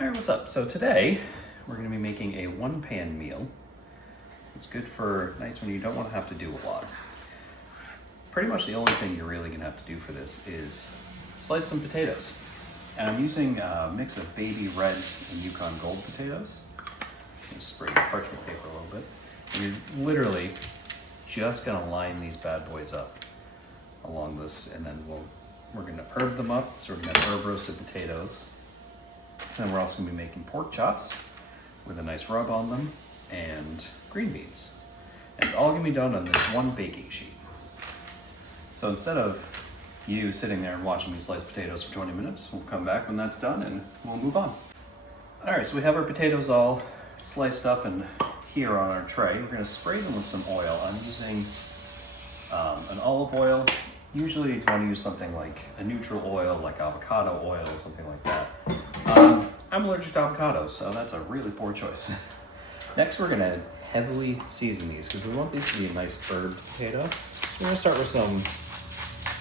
Alright, what's up? So today we're going to be making a one-pan meal. It's good for nights when you don't want to have to do a lot. Pretty much the only thing you're really going to have to do for this is slice some potatoes. And I'm using a mix of baby red and Yukon Gold potatoes. Just spray the parchment paper a little bit. And you're literally just going to line these bad boys up along this, and then we're going to herb them up. So we're going to have herb roasted potatoes. And then we're also going to be making pork chops with a nice rub on them and green beans. And it's all going to be done on this one baking sheet. So instead of you sitting there and watching me slice potatoes for 20 minutes, we'll come back when that's done and we'll move on. All right, so we have our potatoes all sliced up and here on our tray. We're going to spray them with some oil. I'm using an olive oil. Usually you want to use something like a neutral oil, like avocado oil, something like that. I'm allergic to avocados, so that's a really poor choice. Next, we're gonna heavily season these because we want these to be a nice herb potato. So we're gonna start with some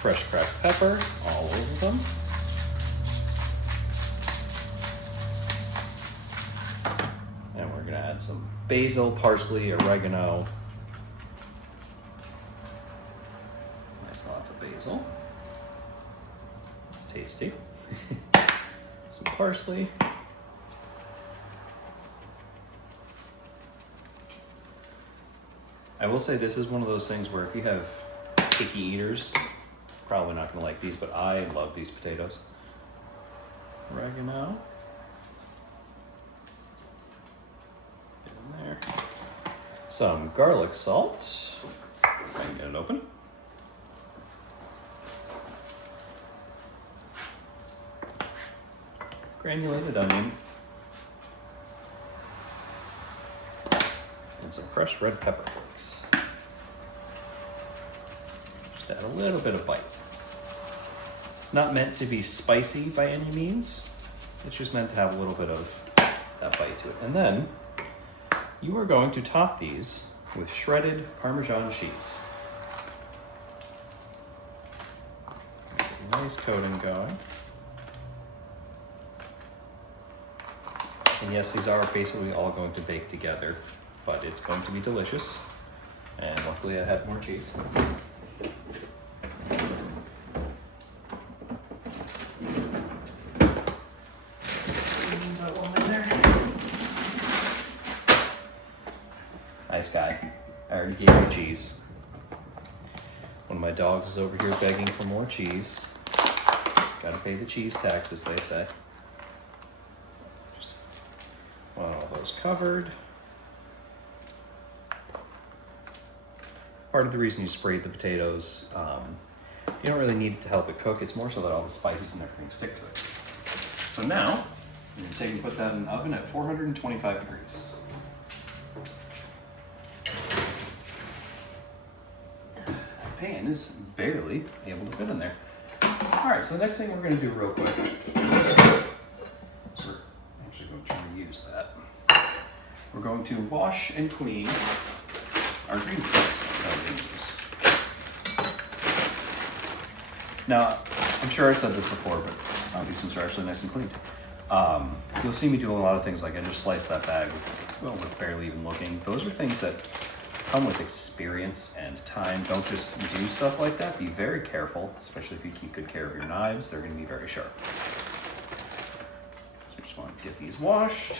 fresh cracked pepper all over them. And we're gonna add some basil, parsley, oregano. Nice lots of basil. It's tasty. Some parsley. I will say this is one of those things where if you have picky eaters, probably not going to like these, but I love these potatoes. Oregano. Get in there. Some garlic salt. Try and get it open. Granulated onion. And some crushed red pepper flakes. Just add a little bit of bite. It's not meant to be spicy by any means. It's just meant to have a little bit of that bite to it. And then you are going to top these with shredded Parmesan cheese. Get a nice coating going. And yes, these are basically all going to bake together, but it's going to be delicious. And luckily I had more cheese. Nice guy. I already gave you cheese. One of my dogs is over here begging for more cheese. Gotta pay the cheese tax, as they say. Want all those covered. Part of the reason you sprayed the potatoes, you don't really need it to help it cook. It's more so that all the spices and everything stick to it. So now, you're going to take and put that in the oven at 425 degrees. That pan is barely able to fit in there. All right, so the next thing we're going to do real quick, so we're actually going to try and use that. We're going to wash and clean our green beans that we're going to use. Now, I'm sure I've said this before, but these ones are actually nice and cleaned. You'll see me do a lot of things like I just slice that bag with barely even looking. Those are things that come with experience and time. Don't just do stuff like that. Be very careful, especially if you keep good care of your knives. They're going to be very sharp. So you just want to get these washed.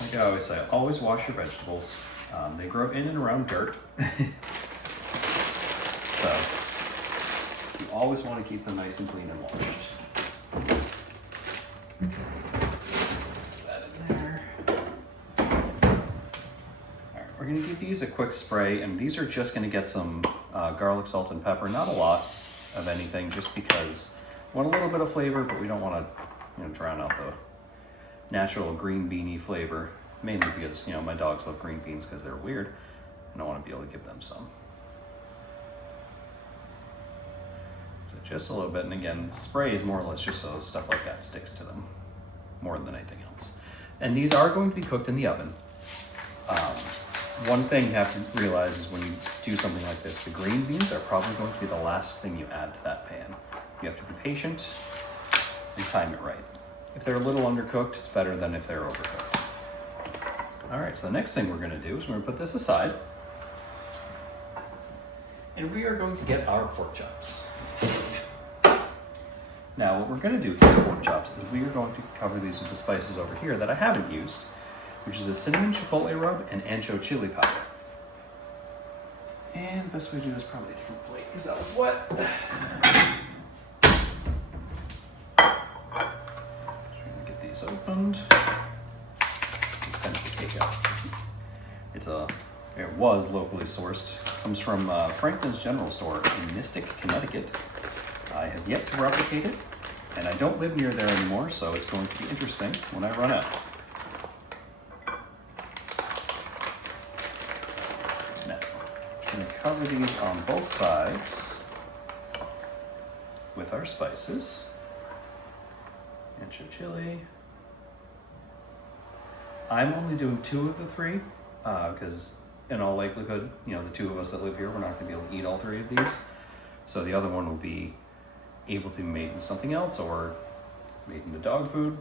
Like I always say, always wash your vegetables. They grow in and around dirt. So you always want to keep them nice and clean and washed. Put that in there. Alright, we're going to give these a quick spray, and these are just going to get some garlic, salt, and pepper. Not a lot of anything, just because we want a little bit of flavor, but we don't want to drown out the natural green beany flavor, mainly because my dogs love green beans because they're weird, and I want to be able to give them some. So just a little bit, and again, spray is more or less just so stuff like that sticks to them more than anything else. And these are going to be cooked in the oven. one thing you have to realize is when you do something like this, the green beans are probably going to be the last thing you add to that pan. You have to be patient and time it right. If they're a little undercooked, it's better than if they're overcooked. All right, so the next thing we're gonna do is we're gonna put this aside, and we are going to get our pork chops. Now, what we're gonna do with these pork chops is we are going to cover these with the spices over here that I haven't used, which is a cinnamon chipotle rub and ancho chili powder. And the best way to do this is probably a different plate because that was wet. So we're gonna get these opened. This tends to take out. It was locally sourced. Comes from Franklin's General Store in Mystic, Connecticut. I have yet to replicate it, and I don't live near there anymore, so it's going to be interesting when I run out. Now, I'm going to cover these on both sides with our spices. Ancho chili. I'm only doing 2 of the 3 because in all likelihood, the 2 of us that live here, we're not going to be able to eat all 3 of these. So the other one will be able to be made into something else or made into dog food.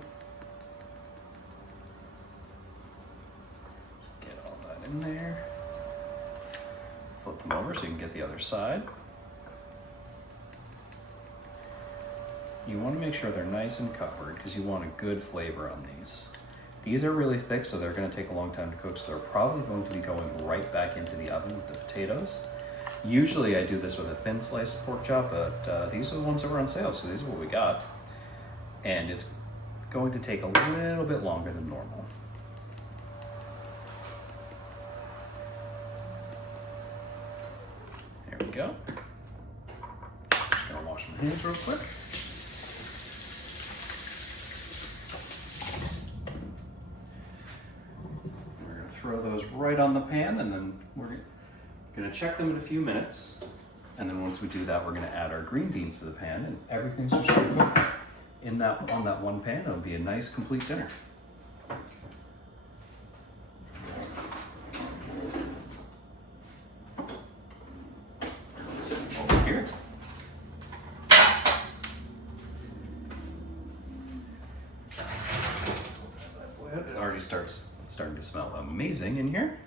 Get all that in there. Flip them over so you can get the other side. You want to make sure they're nice and covered because you want a good flavor on these. These are really thick, so they're going to take a long time to cook, so they're probably going to be going right back into the oven with the potatoes. Usually I do this with a thin slice of pork chop, but these are the ones that were on sale, so these are what we got. And it's going to take a little bit longer than normal. There we go. Just gonna wash my hands real quick. We're gonna throw those right on the pan, and then we're gonna check them in a few minutes. And then once we do that, we're gonna add our green beans to the pan, and everything's just gonna cook on that one pan. It'll be a nice complete dinner. Sit over here. It already starting to smell amazing in here.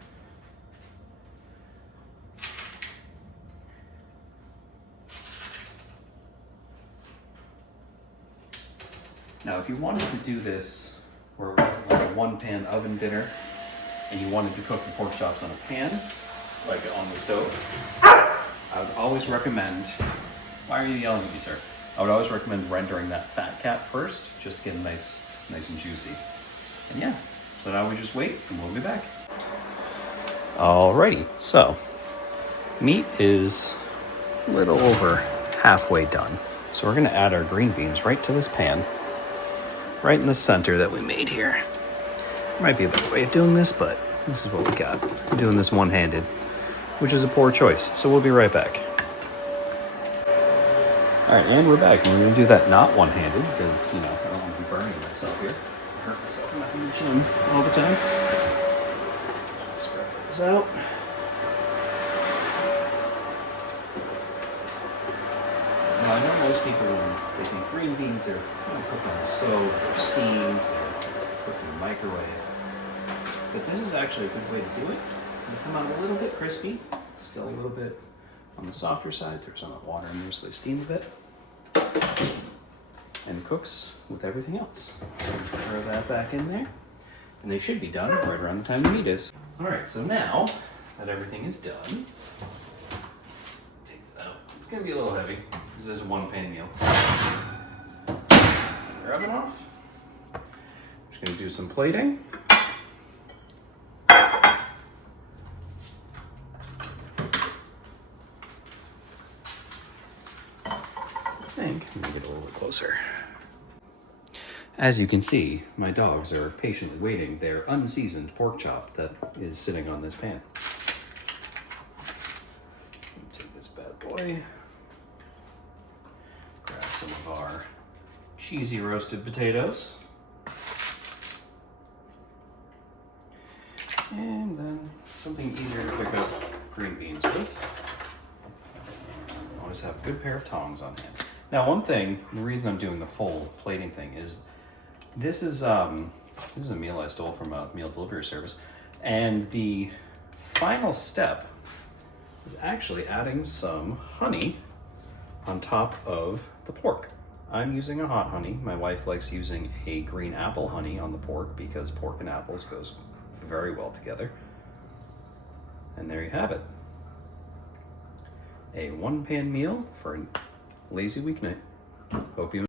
Now, if you wanted to do this where it wasn't like a one-pan oven dinner and you wanted to cook the pork chops on a pan, like on the stove, I would always recommend, why are you yelling at me, sir? I would always recommend rendering that fat cap first, just to get it nice and juicy. And yeah, so now we just wait and we'll be back. Alrighty, so meat is a little over halfway done. So we're gonna add our green beans right to this pan, right in the center that we made here. There might be a better way of doing this, but this is what we got. I'm doing this one-handed, which is a poor choice. So we'll be right back. All right, and we're back. And we're gonna do that not one-handed because, I don't want to be burning myself here. I hurt myself in the gym all the time. Spread this out. Now, I know most people, when they think green beans, they're cooked on the stove, they're steamed, they're cooked in the microwave. But this is actually a good way to do it. They come out a little bit crispy, still a little bit on the softer side. There's some water in there so they steam a bit. And cooks with everything else. Throw that back in there. And they should be done right around the time the meat is. All right, so now that everything is done, take that out. It's gonna be a little heavy because this is a one-pan meal. Your oven off. Just gonna do some plating. Let me get a little bit closer. As you can see, my dogs are patiently waiting their unseasoned pork chop that is sitting on this pan. Take this bad boy, grab some of our cheesy roasted potatoes, and then something easy good pair of tongs on hand. Now, one thing, the reason I'm doing the full plating thing is this is a meal I stole from a meal delivery service, and the final step is actually adding some honey on top of the pork. I'm using a hot honey. My wife likes using a green apple honey on the pork because pork and apples goes very well together. And there you have it. A one-pan meal for a lazy weeknight. Hope you